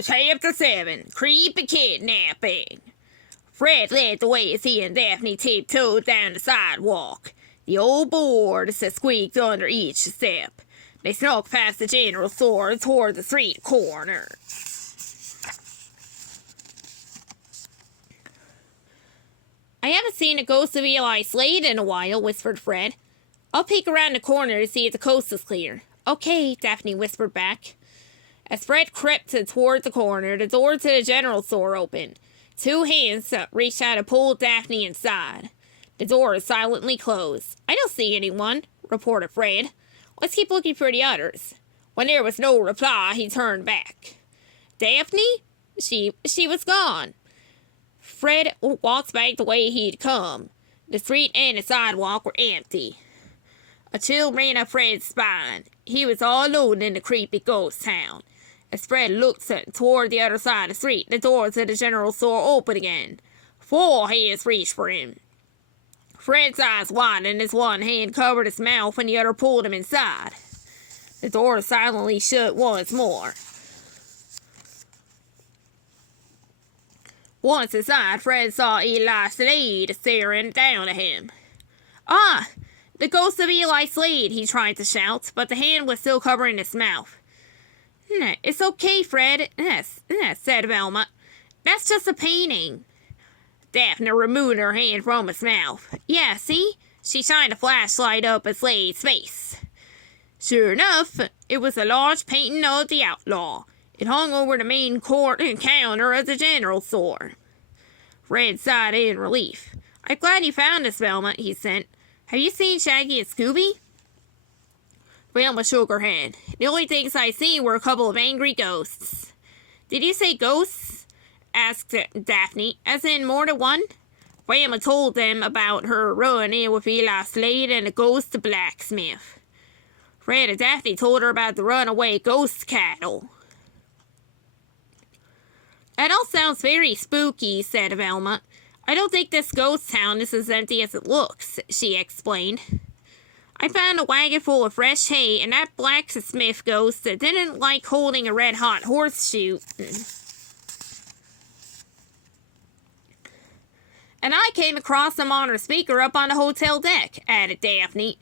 Chapter 7, Creepy Kidnapping. Fred led the way as he and Daphne tiptoed down the sidewalk. The old boards squeaked under each step. They snuck past the general store toward the street corner. I haven't seen a ghost of Eli Slade in a while, whispered Fred. I'll peek around the corner to see if the coast is clear. Okay, Daphne whispered back. As Fred crept toward the corner, the door to the general store opened. Two hands reached out and pulled Daphne inside. The door is silently closed. I don't see anyone, reported Fred. Let's keep looking for the others. When there was no reply, he turned back. Daphne? She was gone. Fred walked back the way he'd come. The street and the sidewalk were empty. A chill ran up Fred's spine. He was all alone in the creepy ghost town. As Fred looked toward the other side of the street, the door to the general store opened again. Four hands reached for him. Fred's eyes widened as one hand covered his mouth and the other pulled him inside. The door silently shut once more. Once inside, Fred saw Eli Slade staring down at him. Ah! The ghost of Eli Slade, he tried to shout, but the hand was still covering his mouth. It's okay, Fred, said Velma. That's just a painting. Daphne removed her hand from his mouth. Yeah, see? She shined a flashlight up at Slade's face. Sure enough, it was a large painting of the outlaw. It hung over the main counter of the general store. Fred sighed in relief. I'm glad you found us, Velma, he said. Have you seen Shaggy and Scooby? Velma shook her head. The only things I seen were a couple of angry ghosts. Did you say ghosts? Asked Daphne, as in more than one. Velma told them about her run-in with Eli Slade and the ghost blacksmith. Fred and Daphne told her about the runaway ghost cattle. That all sounds very spooky, said Velma. I don't think this ghost town is as empty as it looks, she explained. I found a wagon full of fresh hay, and that blacksmith ghost didn't like holding a red-hot horseshoe. And I came across him on her speaker up on the hotel deck, added Daphne.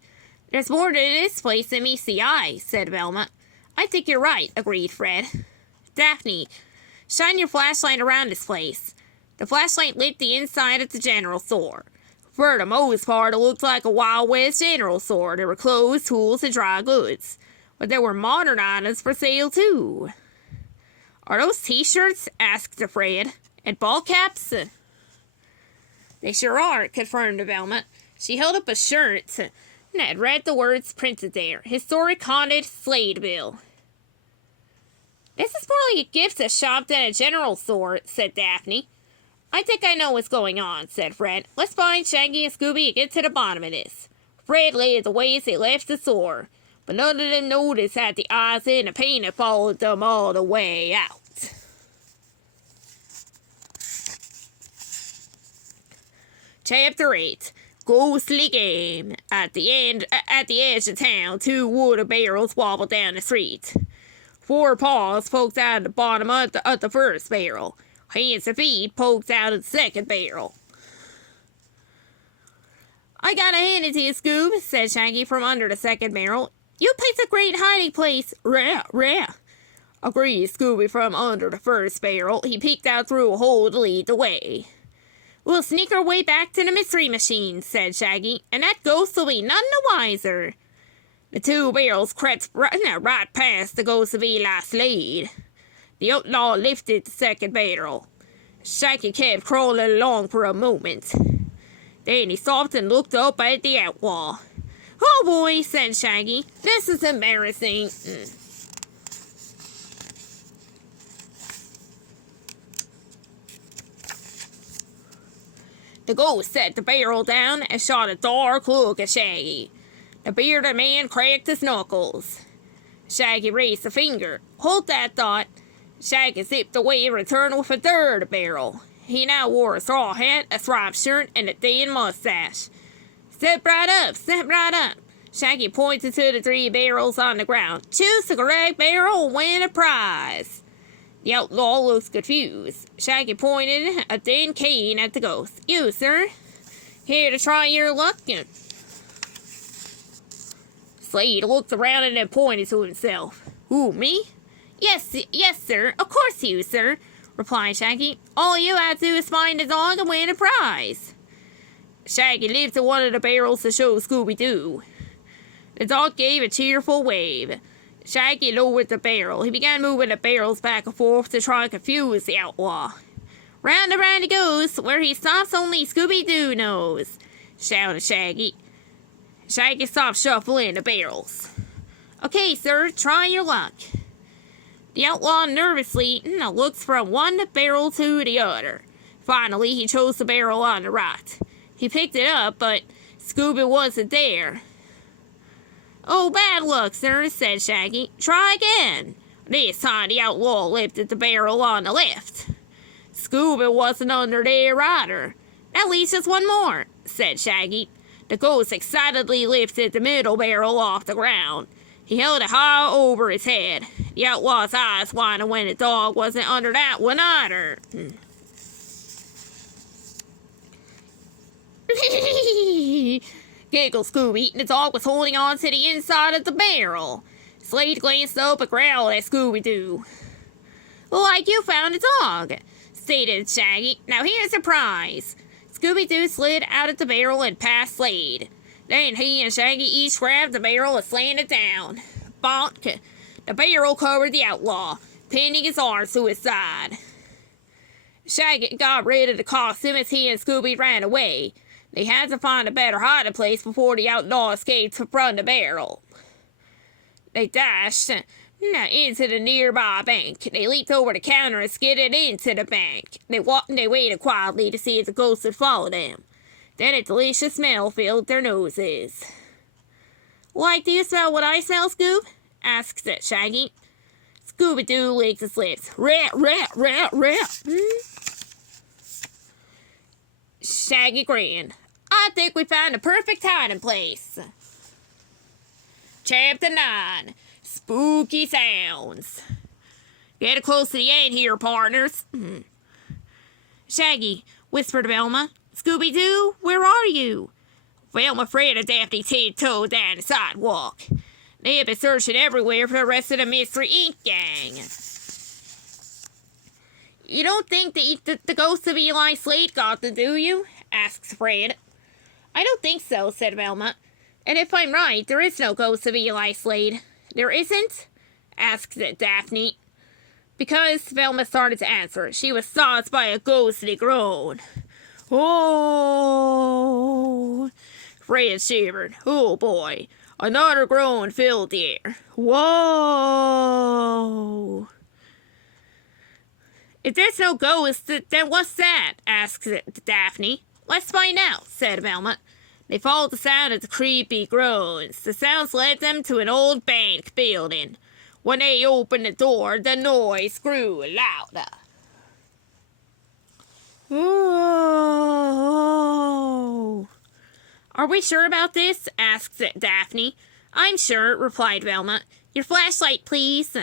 There's more to this place than meets the eye, said Velma. I think you're right, agreed Fred. Daphne, shine your flashlight around this place. The flashlight lit the inside of the general store. For the most part, it looked like a Wild West general store. There were clothes, tools, and dry goods. But there were modern items for sale, too. Are those t-shirts? Asked Fred. And ball caps? They sure are, confirmed Velma. She held up a shirt and read the words printed there. Historic Haunted Sladeville. This is more like a gift shop than a general store, said Daphne. I think I know what's going on, said Fred. Let's find Shaggy and Scooby and get to the bottom of this. Fred led the way as they left the store, but none of them noticed that the eyes in the painting followed them all the way out. Chapter 8, Ghostly Game. At the edge of town, two wood barrels wobbled down the street. Four paws poked out of the bottom of the first barrel. Hands and feet poked out of the second barrel. I gotta hand it to you, Scoob, said Shaggy from under the second barrel. You picked a great hiding place. Rah, agreed Scooby from under the first barrel. He peeked out through a hole to lead the way. We'll sneak our way back to the mystery machine, said Shaggy, and that ghost will be none the wiser. The two barrels crept right past the ghost of Eli Slade. The outlaw lifted the second barrel. Shaggy kept crawling along for a moment. Then he stopped and looked up at the outlaw. Oh boy, said Shaggy. This is embarrassing. The ghost set the barrel down and shot a dark look at Shaggy. The bearded man cracked his knuckles. Shaggy raised a finger. Hold that thought. Shaggy zipped away and returned with a third barrel. He now wore a straw hat, a striped shirt, and a thin mustache. Step right up, step right up. Shaggy pointed to the three barrels on the ground. Choose the correct barrel and win a prize. The outlaw looks confused. Shaggy pointed a thin cane at the ghost. You, sir? Here to try your luck? Slade looked around and then pointed to himself. Who, me? Yes, sir. Of course you, sir, replied Shaggy. All you have to do is find the dog and win a prize. Shaggy lifted one of the barrels to show Scooby-Doo. The dog gave a cheerful wave. Shaggy lowered the barrel. He began moving the barrels back and forth to try and confuse the outlaw. Round and round he goes. Where he stops, only Scooby-Doo knows, shouted Shaggy. Shaggy stopped shuffling the barrels. Okay, sir, try your luck. The outlaw nervously looked from one barrel to the other. Finally, he chose the barrel on the right. He picked it up, but Scooby wasn't there. Oh, bad luck, sir, said Shaggy. Try again. This time the outlaw lifted the barrel on the left. Scooby wasn't under there either. At least just one more, said Shaggy. The ghost excitedly lifted the middle barrel off the ground. He held it high over his head. The outlaw's eyes widened when the dog wasn't under that one either. Giggled Scooby. The dog was holding on to the inside of the barrel. Slade glanced up and growled at Scooby-Doo. Like you found a dog, stated Shaggy. Now here's the prize. Scooby-Doo slid out of the barrel and past Slade. Then he and Shaggy each grabbed the barrel and slammed it down. Bonk! The barrel covered the outlaw, pinning his arms to his side. Shaggy got rid of the costume as he and Scooby ran away. They had to find a better hiding place before the outlaw escaped from the barrel. They dashed into the nearby bank. They leaped over the counter and skidded into the bank. They waited quietly to see if the ghost would follow them. Then a delicious smell filled their noses. Like, do you smell what I smell, Scoob? asked Shaggy. Scooby-Doo licked his lips. Rat, rat, rat, rat. Shaggy grinned. I think we found the perfect hiding place. Chapter 9. Spooky Sounds. Get close to the end here, partners. Shaggy, whispered Velma. Scooby-Doo, where are you? Velma, Fred, and Daphne tiptoed down the sidewalk. They had been searching everywhere for the rest of the Mystery Inc. gang. You don't think the ghost of Eli Slade got them, do you? asked Fred. I don't think so, said Velma. And if I'm right, there is no ghost of Eli Slade. There isn't? asked Daphne. Because Velma started to answer, she was stopped by a ghostly groan. Oh! Fred shivered. Oh boy. Another groan filled the air. Whoa! If there's no ghost, then what's that? asked Daphne. Let's find out, said Velma. They followed the sound of the creepy groans. The sounds led them to an old bank building. When they opened the door, the noise grew louder. Oh! Are we sure about this? asked Daphne. I'm sure, replied Velma. Your flashlight, please.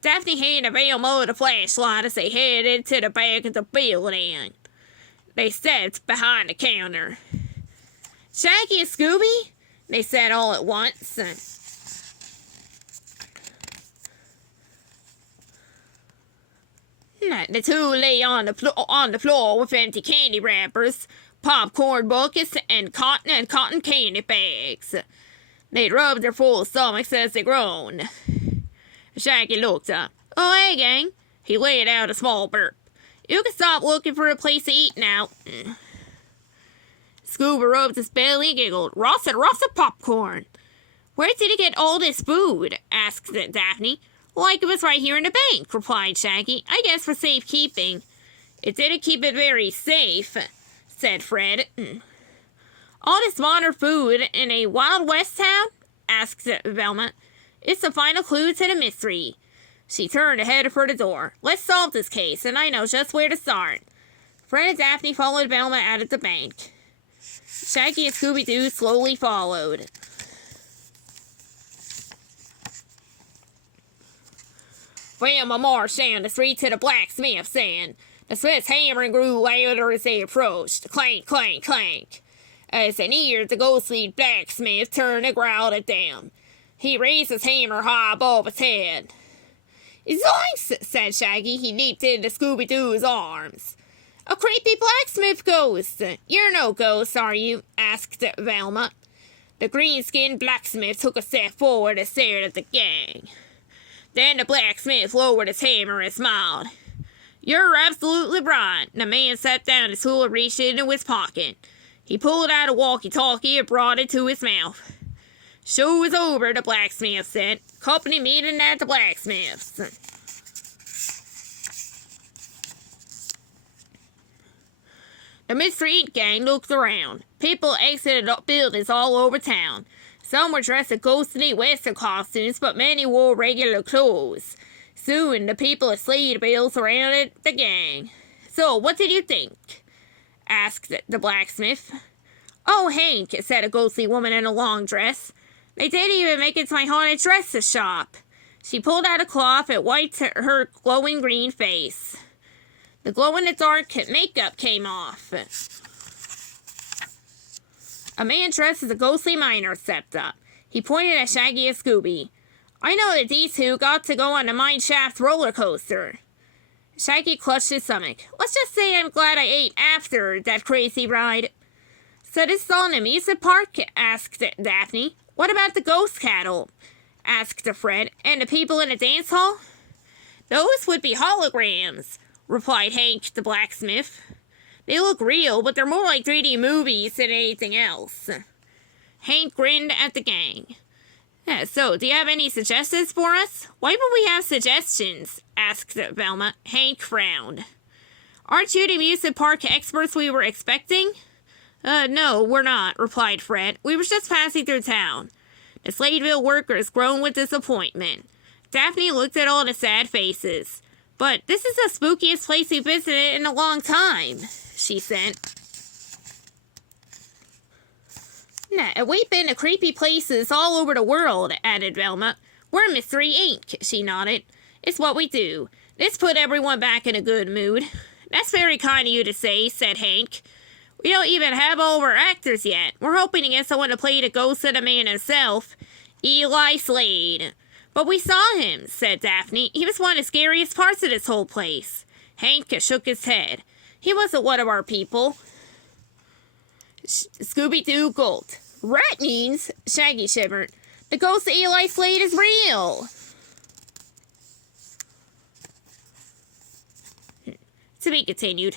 Daphne handed Velma the flashlight as they headed to the back of the building. They stepped behind the counter. Shaggy and Scooby? They said all at once. The two lay on the floor with empty candy wrappers, popcorn buckets, and cotton candy bags. They rubbed their full stomachs as they groaned. Shaggy looked up. Oh, hey, gang. He let out a small burp. You can stop looking for a place to eat now. Scooby rubbed his belly and giggled. Russet popcorn. Where did he get all this food? asked Daphne. Like it was right here in the bank, replied Shaggy. I guess for safekeeping. It didn't keep it very safe, said Fred. All this modern food in a Wild West town? asked Velma. It's the final clue to the mystery. She turned to head for the door. Let's solve this case, and I know just where to start. Fred and Daphne followed Velma out of the bank. Shaggy and Scooby-Doo slowly followed. Velma marched down the street to the blacksmith, saying, the smith's hammering grew louder as they approached. Clank, clank, clank. As they neared, the ghostly blacksmith turned and growled at them. He raised his hammer high above his head. Zoinks, said Shaggy. He leaped into Scooby-Doo's arms. A creepy blacksmith ghost. You're no ghost, are you? Asked Velma. The green-skinned blacksmith took a step forward and stared at the gang. Then the blacksmith lowered his hammer and smiled. You're absolutely right. The man sat down his tool and reached into his pocket. He pulled out a walkie-talkie and brought it to his mouth. Show is over, the blacksmith said. Company meeting at the blacksmith's. The Mystery Inc. gang looked around. People exited buildings all over town. Some were dressed in ghostly western costumes, but many wore regular clothes. Soon, the people of Sladeville surrounded the gang. So, what did you think? Asked the blacksmith. Oh, Hank, said a ghostly woman in a long dress. They didn't even make it to my haunted dresses shop. She pulled out a cloth and wiped her glowing green face. The glow-in-the-dark makeup came off. A man dressed as a ghostly miner stepped up. He pointed at Shaggy and Scooby. I know that these two got to go on the mine shaft roller coaster. Shaggy clutched his stomach. Let's just say I'm glad I ate after that crazy ride. So this is all in the amusement park? Asked Daphne. What about the ghost cattle? Asked Fred. And the people in the dance hall? Those would be holograms, replied Hank the blacksmith. They look real, but they're more like 3D movies than anything else. Hank grinned at the gang. So, do you have any suggestions for us? Why would we have suggestions? Asked Velma. Hank frowned. Aren't you the amusement park experts we were expecting? No, we're not, replied Fred. We were just passing through town. The Sladeville workers groaned with disappointment. Daphne looked at all the sad faces. But this is the spookiest place we've visited in a long time, she said. Nah, we've been to creepy places all over the world, added Velma. We're Mystery Inc., she nodded. It's what we do. Let's put everyone back in a good mood. That's very kind of you to say, said Hank. We don't even have all of our actors yet. We're hoping to get someone to play the ghost of the man himself, Eli Slade. But we saw him, said Daphne. He was one of the scariest parts of this whole place. Hank shook his head. He wasn't one of our people. Scooby-Doo gulped. Rat means, Shaggy shivered. The ghost of Eli Slade is real. To be continued.